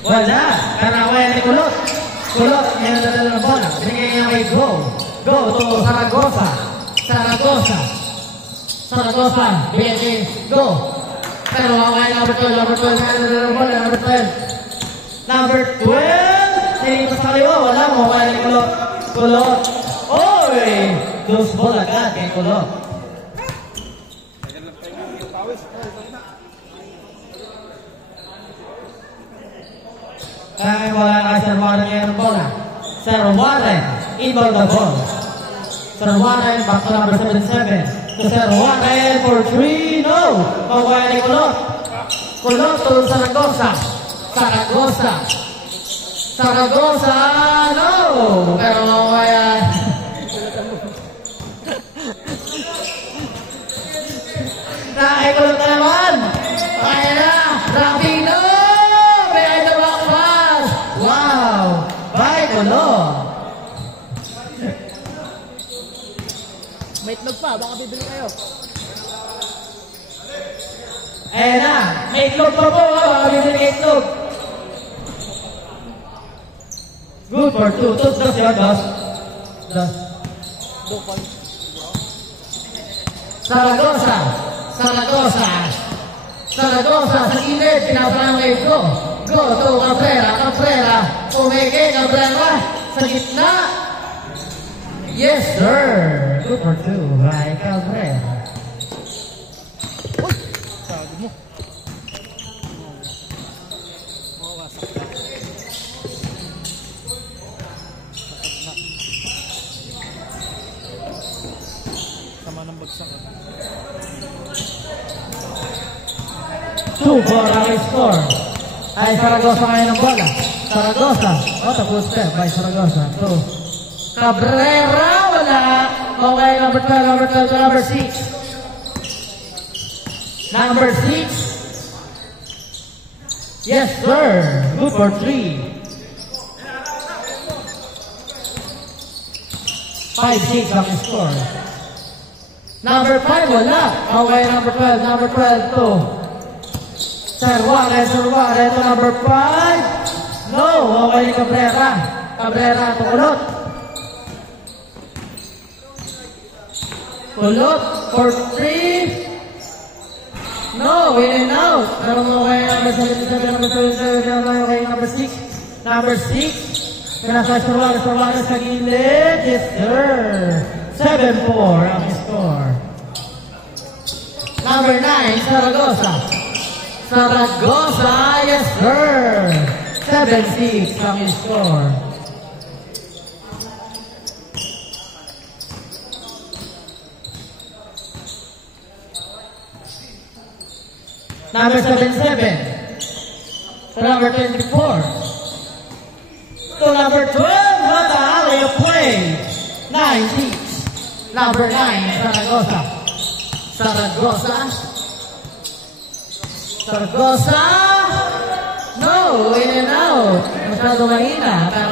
Wala. Karaway ni Kulot. Kulot, yan ang dadala ng bola. Binigay niya kay Go. Go to Zaragoza. Zaragoza. Zaragoza. Bigyan ni Go. Pero away number 12. Number 12. Yan ang dadala ng bola. Number 12. Number 12. Dito sa kaliwa. Wala mo. Away ni Kulot. Kulot. Oy! Loose ball agad kay Kulot. Kaya wala kay Sir Warren ngayon ng bola. Sir Warren, inbound the ball. Sir Warren, back to number 77. To Sir Warren for 3, no! Mawala ni Kulot. Kulot to Zaragoza. Zaragoza. Zaragoza, no! Pero mawala. Kulot na naman. Kaya na. Rapino. Behind the back pass. Wow. Bye, Kulot. May itlog pa. Baka bibili kayo. Ayan na. May itlog pa po. Baka bibili kayo itlog. Good for 2. Dos yun, dos. Zaragoza. Zaragoza. Zaragoza sa gilid. Pinapalangay Go. Go to Cabrera. Cabrera. Umeke. Cabrera. Sa gitna. Yes, sir. Good for 2 by Cabrera. Uy! Sabi mo. Mawawasak ka. Sama ng bagsak. 2 for our score. Ay Zaragoza ngayon ng bola. Zaragoza. Tapos step by Zaragoza. 2. Cabrera. Wala. Okay, number 12, number 12 to number 6. Number 6. Yes, sir. Good for 3. 5-6 ang score. Number 5, wala. Okay, number 12, number 12 to Sir Juarez to number 5. No, okay, Cabrera. Cabrera to Kulot. Kulot for 3. No, in and out. Pero okay, number 77, number 77, okay, number 6. Number 6. Pinasa Sir Juarez sa gilid. Yes, sir. 7-4 ang score. Number 9, Zaragoza. Zaragoza, yes, sir. 7-6 ang score. Number 77 to number 24 to number 12. What the alley of play? 9-6. Number 9, Zaragoza. Zaragoza. Zaragoza. No, in and out. Masyado mahina. Pero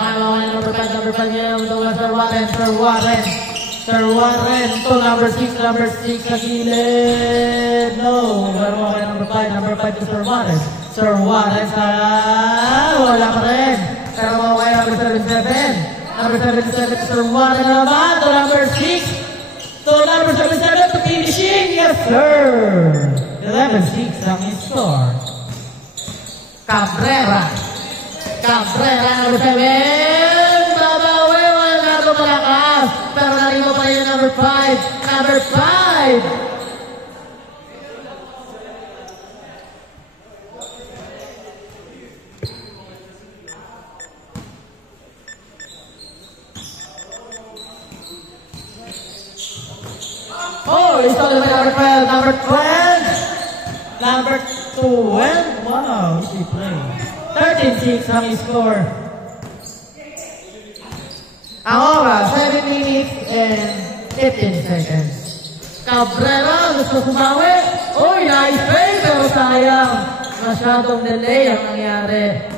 kaya number 5 niya. Sir Warren. Sir Warren. Sir Warren to number 6 sa gilid. No, pero okay, number 5 to Sir Warren. Sir Warren sa wala pa rin. Pero okay, number 77. Number 77 to Sir Warren naman. To number 6. To number 77 to finishing. Yes, sir. 11-6 ang score. Cabrera. Cabrera, number 7. Babawi, wala na ito malakas. Pero narinig pa yun, number 5. Number 5. Oh, it's all the way number 12. Number 12. Number 12. Wow, she playing. 13-6 ang score. Ang oras, 7 minutes and 15 seconds. Cabrera, gusto sumawi. Uy, nice play, pero sayang. Masyadong delay ang nangyari.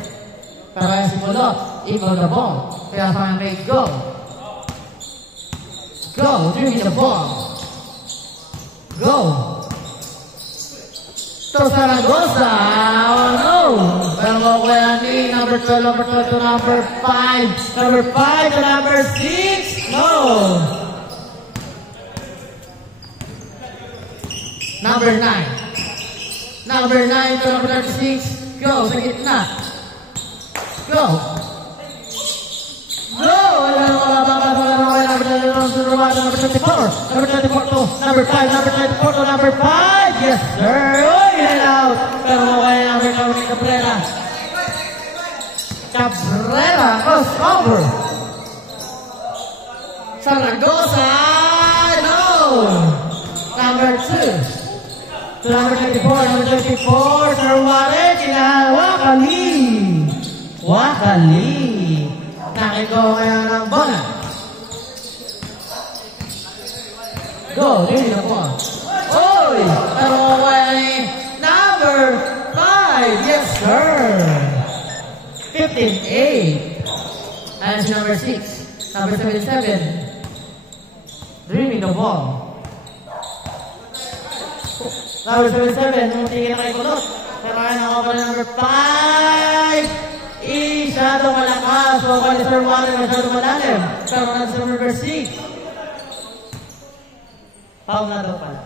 Para si Kulot, equal the ball. Kaya sa may go. Go, give me the ball. Go. to Zaragoza. Oh no. Pero kaya ni number 12 to number 5. Number 5 to number 6. No. Number 9. Number 9 to number 36. Go sa gitna. Go. Go. Number 24. Number 24 to number 5. Number 24 to number 5. Yes, sir. Oh, in and out. Pero kaya number 9 Cabrera. Cabrera goes over. Zaragoza. No. Number 2. To number 24, Sir Warren, Wakali. Wakali. Nakiko kaya ng bola. Go, really na po. Oy! Pero kaya ni number 5, yes sir. 15-8. And number 6, number 77. Dreaming the ball. Number 77, tingin na kay Kulot. Pero kaya na ako pa number 5. Masyadong malakas. So, kaya ni Sir Warren, masyadong malalim. Pero na sa number 6. Foul na daw pala.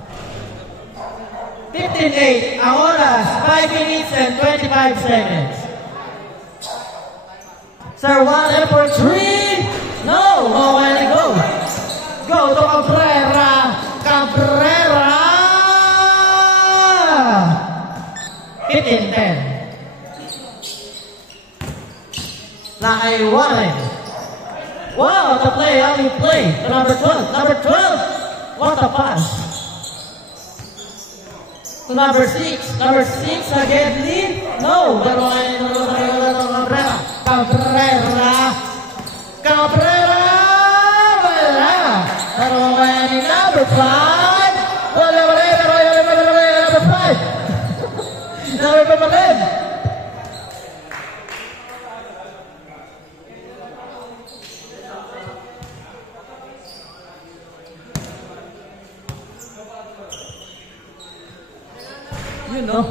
15-8. Ang oras, 5 minutes and 25 seconds. Sir Warren for 3. No! Okay na go. Go to Cabrera. Cabrera. 15-10. Nakay Warren. Wow, the play, only play. To number 12. Number 12. What a pass. To number 6. Number 6 again, lead. No. Pero ay Cabrera. Cabrera. Cabrera. Wala. Pero ay number 5. Wala. Number 5. Number 5. You know.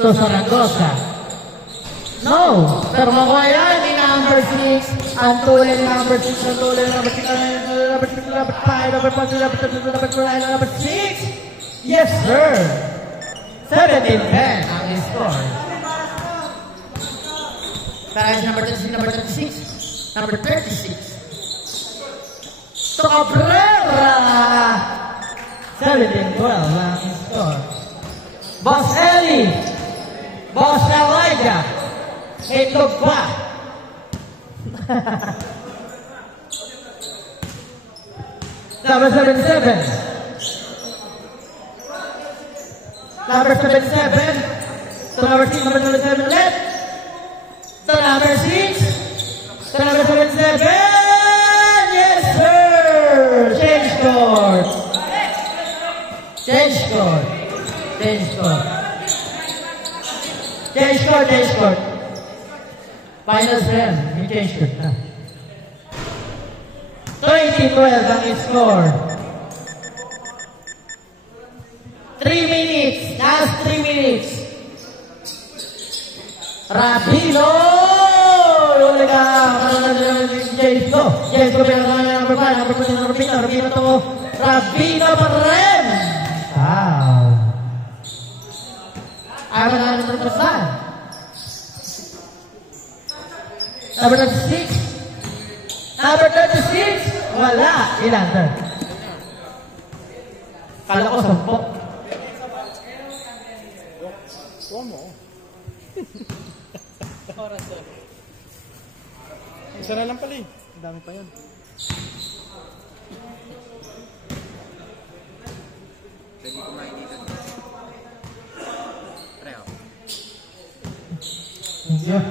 To Zaragoza. No. Pero makaya ni number 6. Ang tulad number 6. Ang tulad number 6. Number 6. Number 5. Number 5. Number 2. Number 3. Number 6. Yes, sir. 17-10 ang score. Para number 36. Number 36. Number 36. To Cabrera. 17-12 ang score. Boss Ellie. Boss Elijah. Itlog pa. Number 77. Number 77. To number 6. Number 77 ulit. To number 6. To number 77. Yes, sir. Change court. Change court. Change court. Change court. Change court. Finals round. Yung change court na. 20-12 ang score. 3 minutes. Last 3 minutes. Rabino! Uli ka. James go. James go. Number 5. Number 14. Number 15. Rabino to. Rabino pa rin. Wow. Ayaw na number 5. Number 36. Number 36. Wala. Ilan, sir? Kala ko 10. Tuwa mo. Oras doon. Isa na lang pala eh. Ang dami pa yun. Pwede kumain dito. Pareho. Thank you.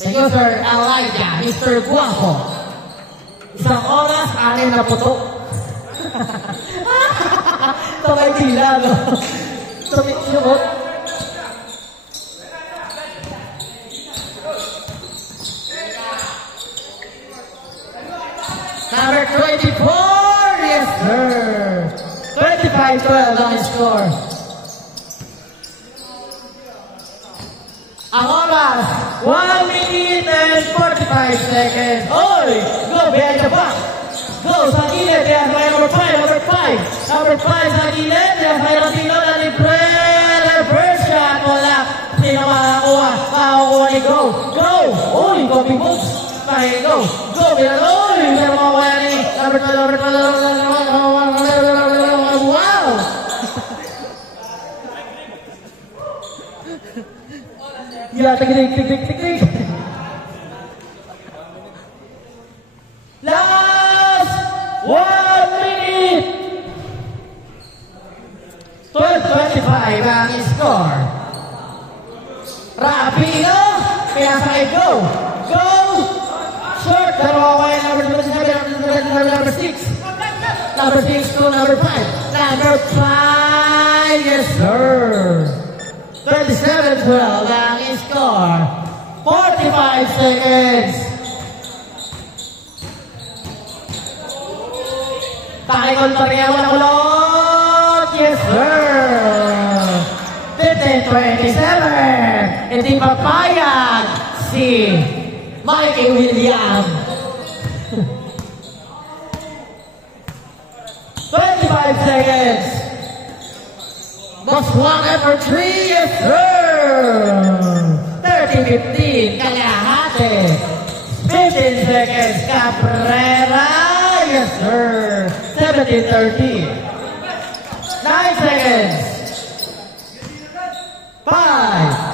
Thank you, Sir Elijah, Mr. Guapo. Isang oras, 6 na puto. Tabay tila, no? Tumikot. 35-12 ang score. Ang oras, 1 minute and 45 seconds. Oy! Go behind the back. Go sa gilid. There's by number 5. Number 5. Number 5 sa gilid. There's by Ratino na libre. Reverse shot. Wala. Sino makakuha? Makakuha ni Go. Go! Uy! Copy moves. Kaya Go. Go! Uy! Sino makakuha ni number 12. Number 12. Wow! Ya, tigrik. Last 1 minute. 12-25 ang score. Rapino. Pinasakay Go. Go. Short. Dalawa kayo. Number 6. Number 6 to number 5. Number 5. Yes, sir. 27-12 ang score. 45 seconds. Takikol Maria, walang ulot. Yes, sir. 15-27. Hindi papayag si Mikey William. 25 seconds. Box 1 effort 3, yes sir! 30-15, kalahati. 15 seconds, Cabrera, yes sir! 17-13. 9 seconds. 5,